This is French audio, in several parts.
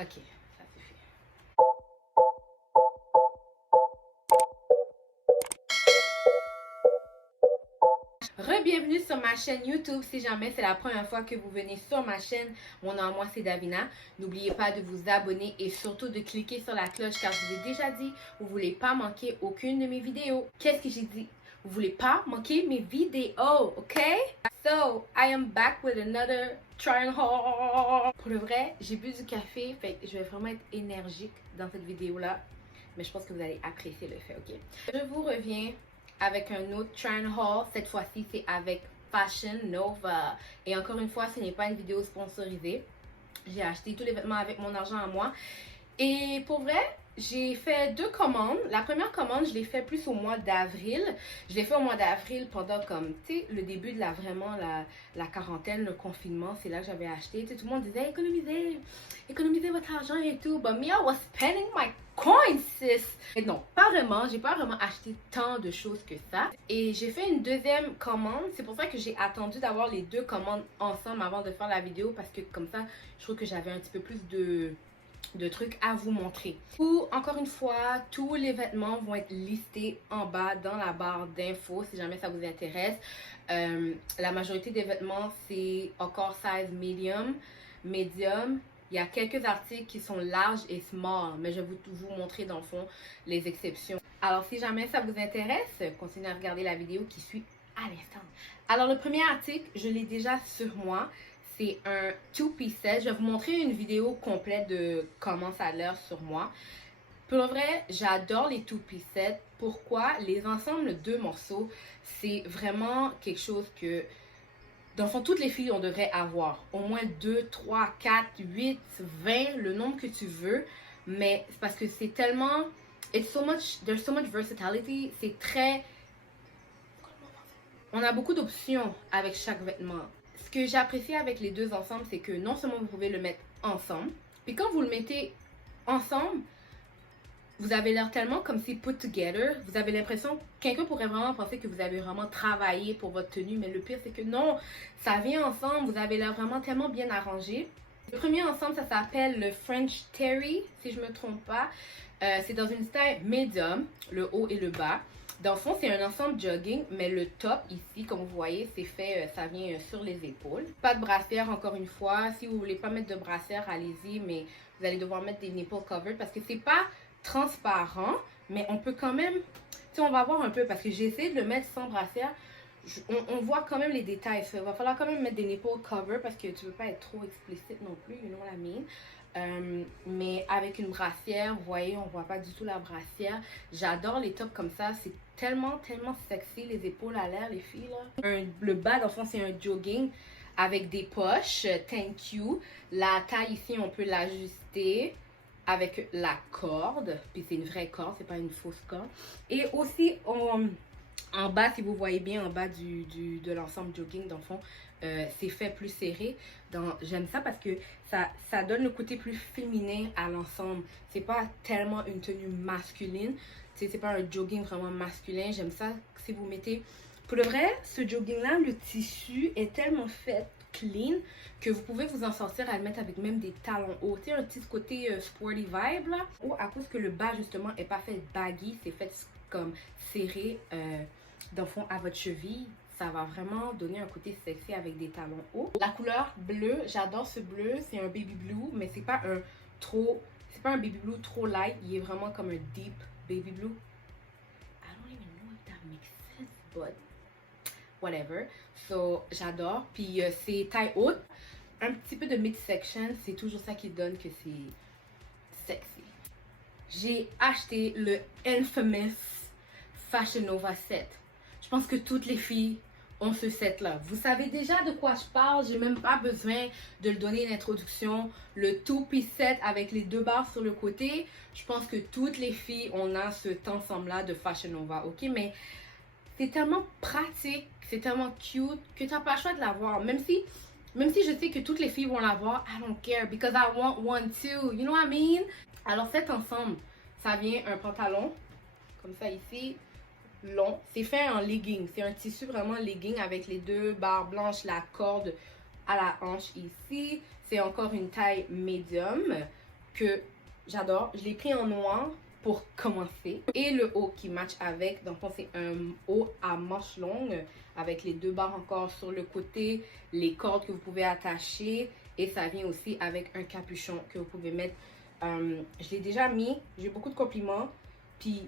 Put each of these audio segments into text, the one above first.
Ok, ça suffit. Re-bienvenue sur ma chaîne YouTube. Si jamais c'est la première fois que vous venez sur ma chaîne, mon nom à moi c'est Davina. N'oubliez pas de vous abonner et surtout de cliquer sur la cloche car je vous ai déjà dit, vous ne voulez pas manquer aucune de mes vidéos. Qu'est-ce que j'ai dit? Vous ne voulez pas manquer mes vidéos, ok? So, I am back with another try and haul. Pour le vrai, j'ai bu du café, fait que je vais vraiment être énergique dans cette vidéo-là. Mais je pense que vous allez apprécier le fait, ok? Je vous reviens avec un autre try and haul. Cette fois-ci, c'est avec Fashion Nova. Et encore une fois, ce n'est pas une vidéo sponsorisée. J'ai acheté tous les vêtements avec mon argent à moi. Et pour vrai, j'ai fait 2 commandes. La première commande, je l'ai fait plus au mois d'avril. Je l'ai fait au mois d'avril pendant comme, tu sais, le début de la quarantaine, le confinement. C'est là que j'avais acheté. Tu sais, tout le monde disait, économisez votre argent et tout. But me, I was spending my coins, sis. Et non, pas vraiment. J'ai pas vraiment acheté tant de choses que ça. Et j'ai fait une deuxième commande. C'est pour ça que j'ai attendu d'avoir les 2 commandes ensemble avant de faire la vidéo. Parce que comme ça, je trouve que j'avais un petit peu plus de trucs à vous montrer. Ou encore une fois, tous les vêtements vont être listés en bas dans la barre d'infos si jamais ça vous intéresse. La majorité des vêtements, c'est encore size medium. Il y a quelques articles qui sont larges et small, mais je vais vous montrer dans le fond les exceptions. Alors si jamais ça vous intéresse, continuez à regarder la vidéo qui suit à l'instant. Alors le premier article, je l'ai déjà sur moi. C'est un two-piece set. Je vais vous montrer une vidéo complète de comment ça a l'air sur moi. Pour le vrai, j'adore les two-piece sets. Pourquoi? Les ensembles de 2 morceaux, c'est vraiment quelque chose que, dans le fond, toutes les filles, on devrait avoir. Au moins 2, 3, 4, 8, 20, le nombre que tu veux. Mais c'est parce que c'est tellement... there's so much versatility. C'est très... On a beaucoup d'options avec chaque vêtement. Ce que j'apprécie avec les 2 ensemble, c'est que non seulement vous pouvez le mettre ensemble, puis quand vous le mettez ensemble, vous avez l'air tellement comme si put together. Vous avez l'impression, quelqu'un pourrait vraiment penser que vous avez vraiment travaillé pour votre tenue, mais le pire c'est que non, ça vient ensemble, vous avez l'air vraiment tellement bien arrangé. Le premier ensemble, ça s'appelle le French Terry, si je me trompe pas. C'est dans une style medium, le haut et le bas. Dans le fond, c'est un ensemble jogging, mais le top ici, comme vous voyez, c'est fait, ça vient sur les épaules. Pas de brassière, encore une fois. Si vous voulez pas mettre de brassière, allez-y, mais vous allez devoir mettre des nipple covers parce que c'est pas transparent, mais on peut quand même, si on va voir un peu, parce que j'ai essayé de le mettre sans brassière, on voit quand même les détails. Il va falloir quand même mettre des nipple covers parce que tu veux pas être trop explicite non plus, you know what I mean. Mais avec une brassière, vous voyez, on voit pas du tout la brassière. J'adore les tops comme ça, c'est tellement sexy, les épaules à l'air, les filles là. Le bas, dans le fond, c'est un jogging avec des poches, thank you. La taille ici, on peut l'ajuster avec la corde, puis c'est une vraie corde, c'est pas une fausse corde. Et aussi, en bas, si vous voyez bien, en bas de l'ensemble jogging, dans le fond, c'est fait plus serré. J'aime ça parce que ça donne le côté plus féminin à l'ensemble. C'est pas tellement une tenue masculine. C'est pas un jogging vraiment masculin. J'aime ça si vous mettez... Pour le vrai, ce jogging-là, le tissu est tellement fait clean que vous pouvez vous en sortir à le mettre avec même des talons hauts. Tu sais, un petit côté sporty vibe là. Ou à cause que le bas, justement, est pas fait baggy, c'est fait comme serré dans le fond à votre cheville. Ça va vraiment donner un côté sexy avec des talons hauts. La couleur bleue, j'adore ce bleu. C'est un baby blue, mais c'est pas un baby blue trop light. Il est vraiment comme un deep baby blue. I don't even know if that makes sense, but whatever. So, j'adore. Puis c'est taille haute. Un petit peu de midsection, c'est toujours ça qui donne que c'est sexy. J'ai acheté le infamous Fashion Nova set. Je pense que toutes les filles ont ce set-là. Vous savez déjà de quoi je parle. J'ai même pas besoin de le donner une introduction. Le two-piece set avec les 2 barres sur le côté. Je pense que toutes les filles, on a cet ensemble-là de Fashion Nova. Ok, mais c'est tellement pratique, c'est tellement cute que tu n'as pas le choix de l'avoir. Même si je sais que toutes les filles vont l'avoir, I don't care because I want one too. You know what I mean? Alors cet ensemble, ça vient un pantalon, comme ça ici, long. C'est fait en legging. C'est un tissu vraiment legging avec les 2 barres blanches, la corde à la hanche ici. C'est encore une taille médium. que j'adore. Je l'ai pris en noir pour commencer. Et le haut qui match avec. Donc, c'est un haut à manches longues avec les 2 barres encore sur le côté, les cordes que vous pouvez attacher. Et ça vient aussi avec un capuchon que vous pouvez mettre. Je l'ai déjà mis. J'ai beaucoup de compliments. Puis,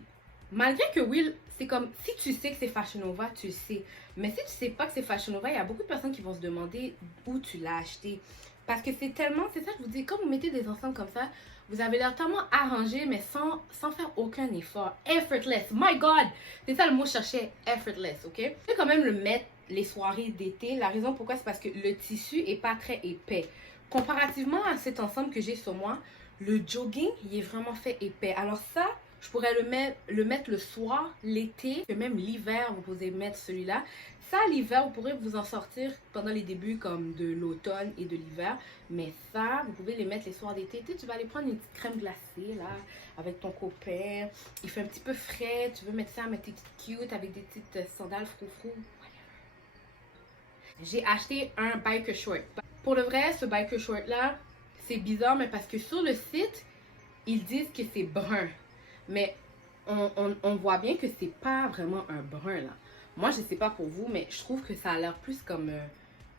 malgré que oui, c'est comme, si tu sais que c'est Fashion Nova, tu sais. Mais si tu sais pas que c'est Fashion Nova, il y a beaucoup de personnes qui vont se demander où tu l'as acheté. Parce que c'est tellement, c'est ça que je vous dis, quand vous mettez des ensembles comme ça, vous avez l'air tellement arrangé, mais sans faire aucun effort. Effortless. My God! C'est ça le mot que je cherchais, effortless, ok? Je vais quand même le mettre les soirées d'été. La raison pourquoi, c'est parce que le tissu est pas très épais. Comparativement à cet ensemble que j'ai sur moi, le jogging, il est vraiment fait épais. Alors ça, je pourrais le mettre le soir, l'été, que même l'hiver, vous pouvez mettre celui-là. Ça, l'hiver, vous pourrez vous en sortir pendant les débuts comme de l'automne et de l'hiver. Mais ça, vous pouvez les mettre les soirs d'été. Tu vas aller prendre une petite crème glacée, là, avec ton copain. Il fait un petit peu frais. Tu veux mettre ça, mettre tes petites cute avec des petites sandales froufrou. J'ai acheté un biker short. Pour le vrai, ce biker short-là, c'est bizarre, mais parce que sur le site, ils disent que c'est brun. Mais on voit bien que c'est pas vraiment un brun, là. Moi, je sais pas pour vous, mais je trouve que ça a l'air plus comme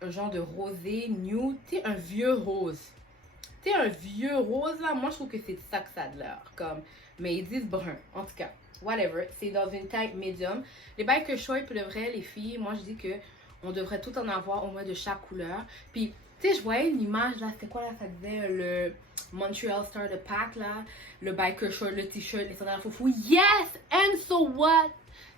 un genre de rosé nude. Tu sais, un vieux rose. Tu sais, un vieux rose, là, moi, je trouve que c'est ça que ça a l'air. Comme, mais ils disent brun. En tout cas, whatever. C'est dans une taille médium. Les biker shorts, pour le vrai, les filles, moi, je dis que on devrait tout en avoir, au moins de chaque couleur. Puis, tu sais, je voyais une image, là, c'était quoi, là, ça disait le Montreal Starter Pack, là, le biker short, le t-shirt, les sandales foufou. Yes! And so what?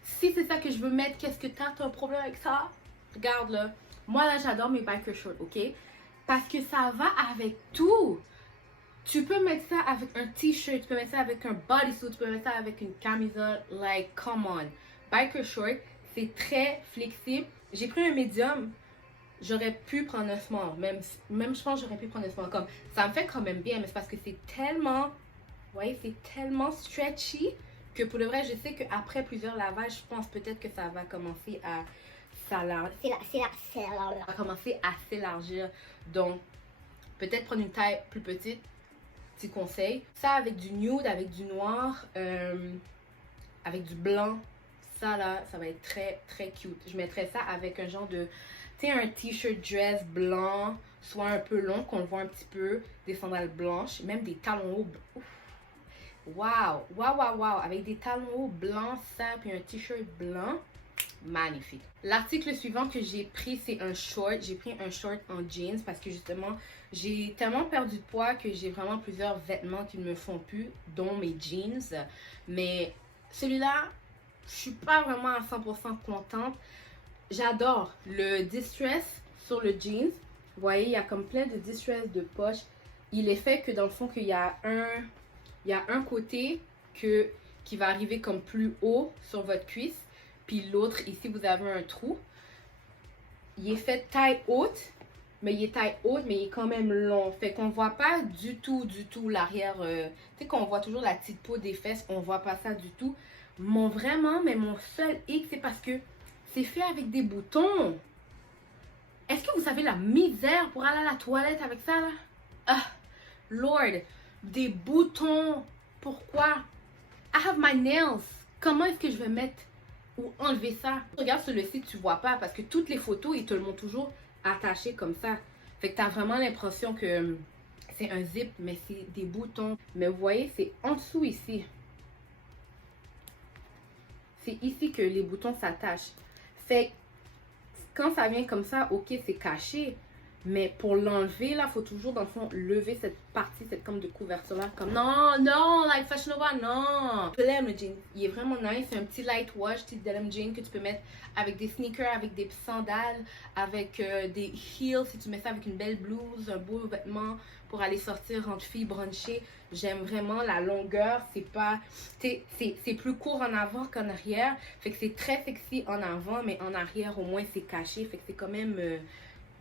Si c'est ça que je veux mettre, qu'est-ce que t'as un problème avec ça? Regarde, là. Moi, là, j'adore mes biker shorts, ok? Parce que ça va avec tout. Tu peux mettre ça avec un t-shirt, tu peux mettre ça avec un bodysuit, tu peux mettre ça avec une camisole. Like, come on. Biker short, c'est très flexible. J'ai pris un médium. J'aurais pu prendre un small. Même je pense que j'aurais pu prendre un small. Comme, ça me fait quand même bien, mais c'est parce que c'est tellement, vous voyez, c'est tellement stretchy que pour le vrai, je sais qu'après plusieurs lavages, je pense peut-être que ça va commencer à s'élargir. Donc, peut-être prendre une taille plus petite. Petit conseil. Ça avec du nude, avec du noir, avec du blanc. Ça là, ça va être très très cute. Je mettrais ça avec un genre de, tu sais, un t-shirt dress blanc, soit un peu long, qu'on le voit un petit peu, des sandales blanches, même des talons hauts. Waouh, waouh, waouh, waouh, avec des talons hauts blancs, ça, puis un t-shirt blanc. Magnifique. L'article suivant que j'ai pris, c'est un short. J'ai pris un short en jeans parce que justement, j'ai tellement perdu de poids que j'ai vraiment plusieurs vêtements qui ne me font plus, dont mes jeans. Mais celui-là, je suis pas vraiment à 100% contente. J'adore le distress sur le jeans. Vous voyez, il y a comme plein de distress de poche. Il est fait que dans le fond, qu'il y a un côté qui va arriver comme plus haut sur votre cuisse. Puis l'autre, ici, vous avez un trou. Il est fait taille haute, mais il est taille haute, mais il est quand même long. Fait qu'on voit pas du tout l'arrière. Tu sais qu'on voit toujours la petite peau des fesses, on voit pas ça du tout. Mais mon seul hic, c'est parce que c'est fait avec des boutons. Est-ce que vous savez la misère pour aller à la toilette avec ça, là? Ah, Lord, des boutons. Pourquoi? I have my nails. Comment est-ce que je vais mettre ou enlever ça? Regarde sur le site, tu vois pas parce que toutes les photos, ils te le montrent toujours attaché comme ça. Fait que tu as vraiment l'impression que c'est un zip, mais c'est des boutons. Mais vous voyez, c'est en dessous ici. C'est ici que les boutons s'attachent. Fait que quand ça vient comme ça, ok, c'est caché. Mais pour l'enlever, là, il faut toujours, dans le fond, lever cette partie, cette comme de couverture-là. Comme, non, like Fashion Nova, non. Je l'aime, le jean. Il est vraiment nice. C'est un petit light wash, petit denim jean que tu peux mettre avec des sneakers, avec des sandales, avec des heels. Si tu mets ça avec une belle blouse, un beau vêtement pour aller sortir entre filles bruncher. J'aime vraiment la longueur. C'est pas, c'est plus court en avant qu'en arrière. Fait que c'est très sexy en avant, mais en arrière, au moins, c'est caché. Fait que c'est quand même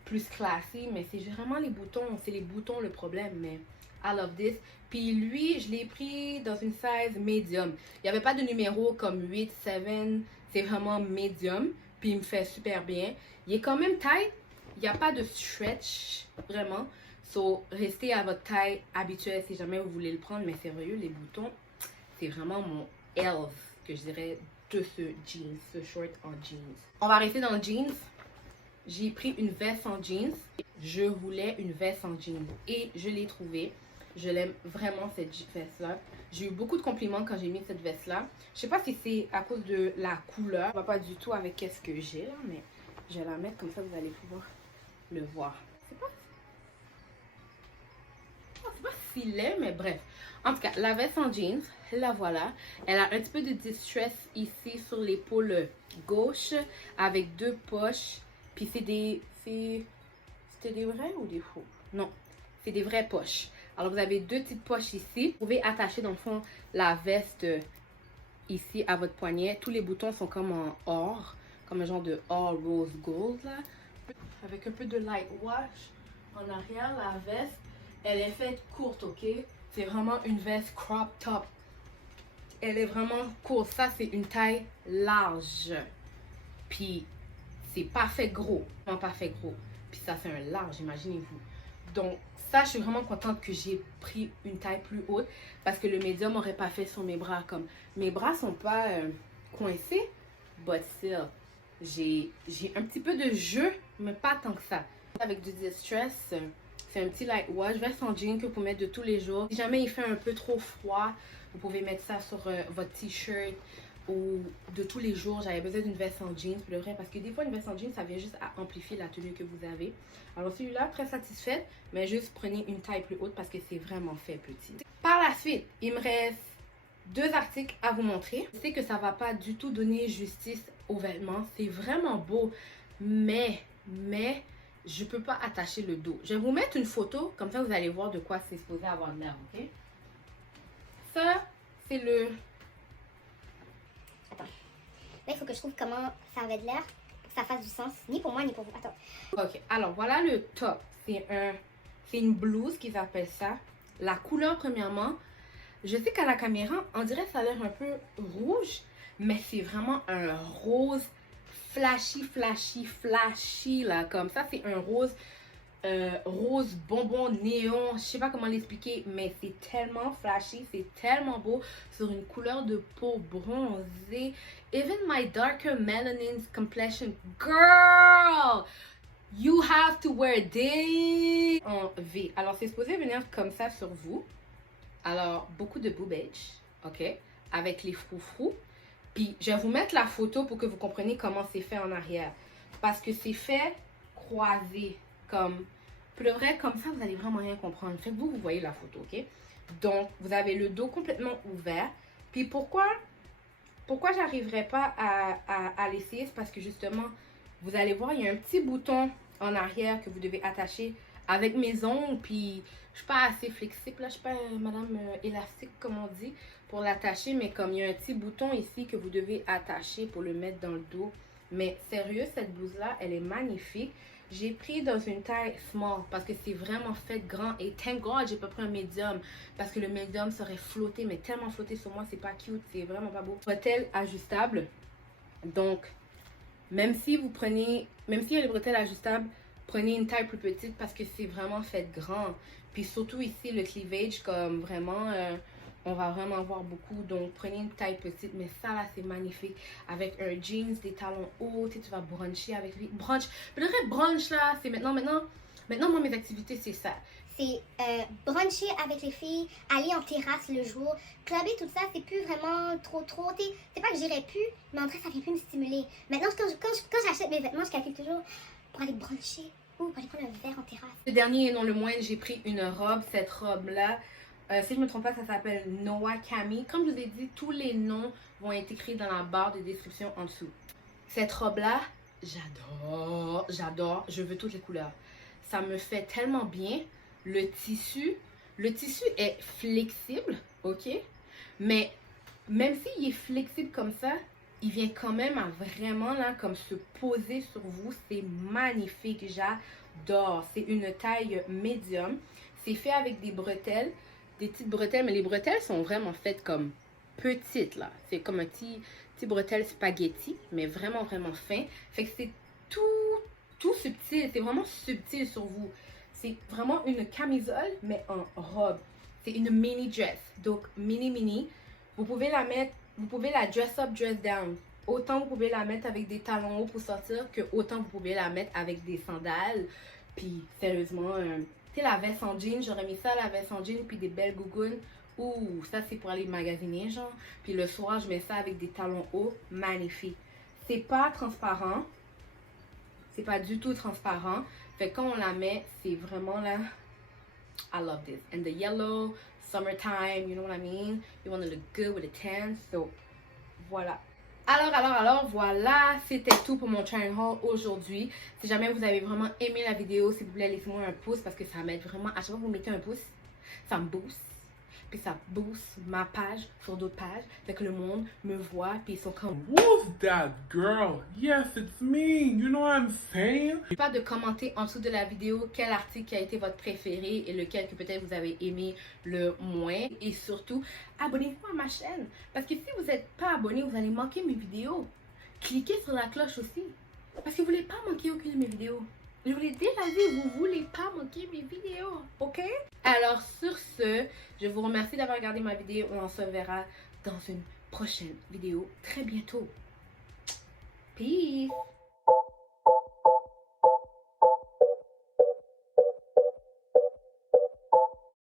plus classé, mais c'est vraiment les boutons. C'est les boutons le problème, mais I love this. Puis lui, je l'ai pris dans une size medium. Il n'y avait pas de numéro comme 8, 7. C'est vraiment medium. Puis il me fait super bien. Il est quand même tight. Il n'y a pas de stretch, vraiment. So, restez à votre taille habituelle si jamais vous voulez le prendre. Mais sérieux, les boutons, c'est vraiment mon else que je dirais de ce jeans, ce short en jeans. On va rester dans le jeans. J'ai pris une veste en jeans. Je voulais une veste en jeans et je l'ai trouvée. Je l'aime vraiment cette veste-là. J'ai eu beaucoup de compliments quand j'ai mis cette veste-là. Je sais pas si c'est à cause de la couleur. Ça va pas du tout avec ce que j'ai là, mais je vais la mettre comme ça, vous allez pouvoir le voir. C'est pas si laid, mais bref. En tout cas, la veste en jeans, la voilà. Elle a un petit peu de distress ici sur l'épaule gauche avec deux poches. Puis c'est des... C'était des vrais ou des faux? Non, c'est des vraies poches. Alors vous avez deux petites poches ici. Vous pouvez attacher dans le fond la veste ici à votre poignet. Tous les boutons sont comme en or, comme un genre de or rose gold là. Avec un peu de light wash en arrière, la veste, elle est faite courte, ok? C'est vraiment une veste crop top. Elle est vraiment courte. Ça, c'est une taille large. Puis, c'est pas fait gros. Non, pas fait gros. Puis ça, c'est un large, imaginez-vous. Donc, ça, je suis vraiment contente que j'ai pris une taille plus haute parce que le médium n'aurait pas fait sur mes bras. Comme mes bras sont pas coincés, but still, j'ai un petit peu de jeu, mais pas tant que ça. Avec du distress, c'est un petit light wash, veste en jean que vous pouvez mettre de tous les jours. Si jamais il fait un peu trop froid, vous pouvez mettre ça sur votre t-shirt ou de tous les jours. J'avais besoin d'une veste en jeans, pour le vrai, parce que des fois, une veste en jeans, ça vient juste à amplifier la tenue que vous avez. Alors celui-là, très satisfaite, mais juste prenez une taille plus haute parce que c'est vraiment fait petit. Par la suite, il me reste deux articles à vous montrer. Je sais que ça va pas du tout donner justice aux vêtements. C'est vraiment beau, mais je peux pas attacher le dos. Je vais vous mettre une photo, comme ça vous allez voir de quoi c'est supposé avoir l'air, ok? Ça, c'est le... Attends. Là, il faut que je trouve comment ça avait de l'air pour que ça fasse du sens, ni pour moi, ni pour vous. Attends. Ok, alors voilà le top. C'est une blouse qu'ils appellent ça. La couleur, premièrement, je sais qu'à la caméra, on dirait que ça a l'air un peu rouge, mais c'est vraiment un rose flashy, là, comme ça. C'est un rose bonbon néon, je sais pas comment l'expliquer, mais c'est tellement flashy, c'est tellement beau sur une couleur de peau bronzée. Even my darker melanin complexion, girl, you have to wear this en V. Alors c'est supposé venir comme ça sur vous. Alors beaucoup de boobage, ok, avec les froufrous. Puis je vais vous mettre la photo pour que vous compreniez comment c'est fait en arrière, parce que c'est fait croisé. Comme, pour le vrai, comme ça, vous allez vraiment rien comprendre. Fait que vous voyez la photo, ok? Donc, vous avez le dos complètement ouvert. Puis pourquoi j'arriverai pas à l'essayer? C'est parce que justement, vous allez voir, il y a un petit bouton en arrière que vous devez attacher avec mes ongles. Puis, je suis pas assez flexible, là. Je suis pas madame élastique, comme on dit, pour l'attacher. Mais comme il y a un petit bouton ici que vous devez attacher pour le mettre dans le dos. Mais sérieux, cette blouse-là, elle est magnifique. J'ai pris dans une taille small parce que c'est vraiment fait grand. Et thank God, j'ai pas pris un medium parce que le medium serait flotté, mais tellement flotté sur moi, c'est pas cute, c'est vraiment pas beau. Bretelles ajustables. Donc, même si il y a les bretelles ajustables, prenez une taille plus petite parce que c'est vraiment fait grand. Puis surtout ici, le cleavage, comme vraiment... on va vraiment voir beaucoup, donc prenez une taille petite, mais ça là c'est magnifique avec un jeans, des talons hauts, tu vas bruncher avec lui. Brunch, le vrai brunch là, c'est maintenant moi mes activités c'est ça. C'est bruncher avec les filles, aller en terrasse le jour, clubber, tout ça, c'est plus vraiment trop. C'est pas que j'irais plus, mais en vrai, ça vient plus me stimuler. Maintenant, quand j'achète mes vêtements, je calcule toujours pour aller bruncher ou pour aller prendre un verre en terrasse. Le dernier et non le moindre, j'ai pris une robe. Cette robe là, si je ne me trompe pas, ça s'appelle Noah Cami. Comme je vous ai dit, tous les noms vont être écrits dans la barre de description en dessous. Cette robe-là, j'adore. Je veux toutes les couleurs. Ça me fait tellement bien. Le tissu est flexible, ok? Mais même s'il est flexible comme ça, il vient quand même à vraiment là, comme se poser sur vous. C'est magnifique, j'adore. C'est une taille médium. C'est fait avec des bretelles. Des petites bretelles, mais les bretelles sont vraiment faites comme petites là. C'est comme un petit bretelle spaghetti, mais vraiment fin. Fait que c'est tout subtil, c'est vraiment subtil sur vous. C'est vraiment une camisole, mais en robe. C'est une mini dress. Donc, mini. Vous pouvez la mettre, vous pouvez la dress up, dress down. Autant vous pouvez la mettre avec des talons hauts pour sortir, que autant vous pouvez la mettre avec des sandales. Puis, sérieusement, tu sais, la veste en jean, j'aurais mis ça, la veste en jean, puis des belles gougounes. Ouh, ça c'est pour aller magasiner, genre. Puis le soir, je mets ça avec des talons hauts, magnifique. C'est pas transparent. C'est pas du tout transparent. Fait que quand on la met, c'est vraiment là. I love this. And the yellow, summertime, you know what I mean? You want to look good with a tan. So, voilà. Alors, voilà, c'était tout pour mon try haul aujourd'hui. Si jamais vous avez vraiment aimé la vidéo, s'il vous plaît, laissez-moi un pouce parce que ça m'aide vraiment. À chaque fois que vous mettez un pouce, ça me booste. Puis ça booste ma page sur d'autres pages. Fait que le monde me voit, puis ils sont comme... Who's that girl? Yes, it's me. You know what I'm saying? N'oubliez pas de commenter en dessous de la vidéo quel article a été votre préféré et lequel que peut-être vous avez aimé le moins. Et surtout, abonnez-vous à ma chaîne. Parce que si vous n'êtes pas abonné, vous allez manquer mes vidéos. Cliquez sur la cloche aussi. Parce que vous ne voulez pas manquer aucune de mes vidéos. Je vous l'ai déjà dit, vous ne voulez pas manquer mes vidéos, ok? Alors sur ce, je vous remercie d'avoir regardé ma vidéo. On se verra dans une prochaine vidéo très bientôt. Peace!